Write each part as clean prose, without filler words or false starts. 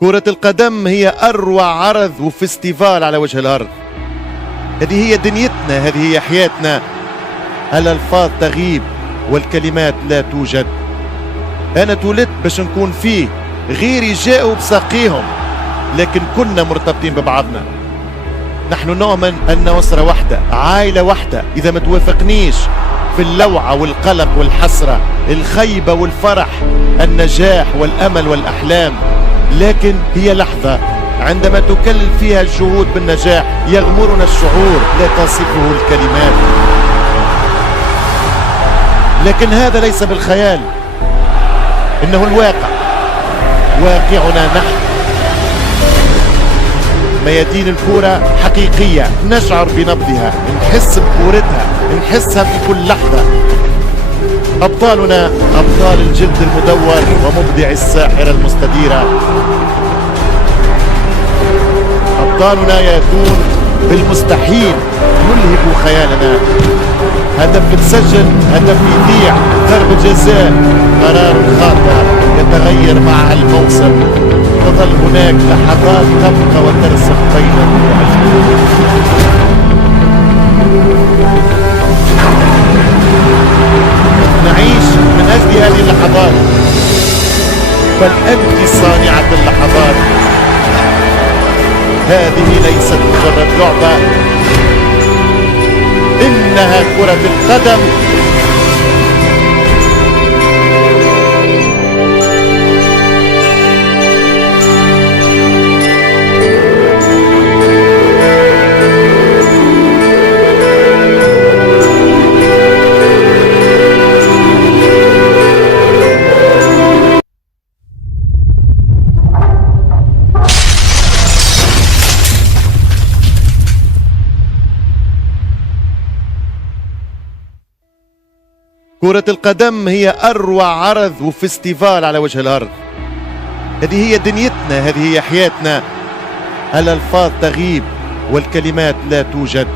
كرة القدم هي أروع عرض وفستيفال على وجه الأرض. هذه هي دنيتنا، هذه هي حياتنا. الألفاظ تغيب والكلمات لا توجد. أنا تولدت باش نكون فيه، غيري جاءوا بساقيهم، لكن كنا مرتبطين ببعضنا. نحن نؤمن أن أسرة واحدة، عائلة واحدة. إذا ما توافقنيش في اللوعة والقلق والحسرة، الخيبة والفرح، النجاح والأمل والأحلام، لكن هي لحظة عندما تكلل فيها الجهود بالنجاح يغمرنا الشعور لا تصفه الكلمات. لكن هذا ليس بالخيال، إنه الواقع، واقعنا نحن. ميادين الكرة حقيقية، نشعر بنبضها، نحس بكورتها، نحسها في كل لحظة. أبطالنا أبطال الجلد المدور ومبدع الساحرة المستديرة. أبطالنا يأتون بالمستحيل، يلهب خيالنا. هدف بتسجل، هدف يذيع، ضربة جزاء، قرار خاطئ يتغير مع الموسم. تظل هناك لحظات تبقى وترسخ بين الروح. نعيش من أجل هذه اللحظات، بل أنت صانعة اللحظات. هذه ليست مجرد لعبة، إنها كرة القدم. كرة القدم هي أروع عرض وفستيفال على وجه الأرض. هذه هي دنيتنا، هذه هي حياتنا. الألفاظ تغيب والكلمات لا توجد.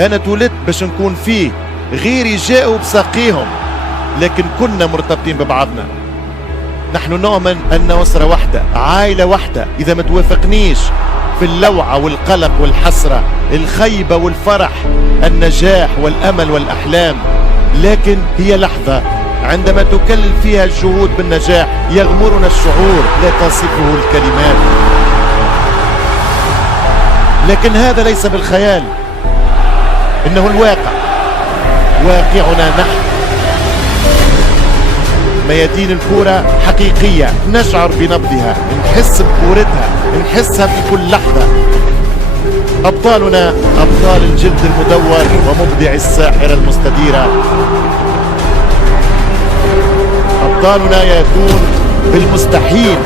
أنا تولدت باش نكون فيه، غيري جاءوا بساقيهم، لكن كنا مرتبطين ببعضنا. نحن نؤمن أن أسرة واحدة، عائلة واحدة. إذا ما توافقنيش في اللوعة والقلق والحسرة، الخيبة والفرح، النجاح والأمل والأحلام، لكن هي لحظة عندما تكلل فيها الجهود بالنجاح يغمرنا الشعور لا تصفه الكلمات. لكن هذا ليس بالخيال، إنه الواقع، واقعنا نحن. ميادين الكرة حقيقية، نشعر بنبضها، نحس بكورتها، نحسها في كل لحظة. أبطالنا أبطال الجلد المدور ومبدع الساحرة المستديرة. أبطالنا يأتون بالمستحيل،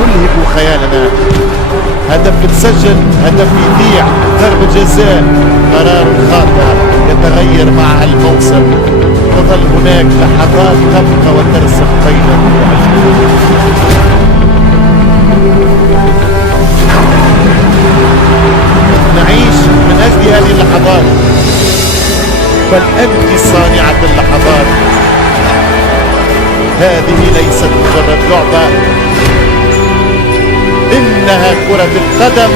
يلهب خيالنا. هدف بتسجل، هدف يذيع، ضربة جزاء، قرار خاطئ يتغير مع الموسم. تظل هناك لحظات تبقى وترسخ بين الروح. نعيش من أجل هذه اللحظات، بل أنت صانعة اللحظات. هذه ليست مجرد لعبة، إنها كرة القدم.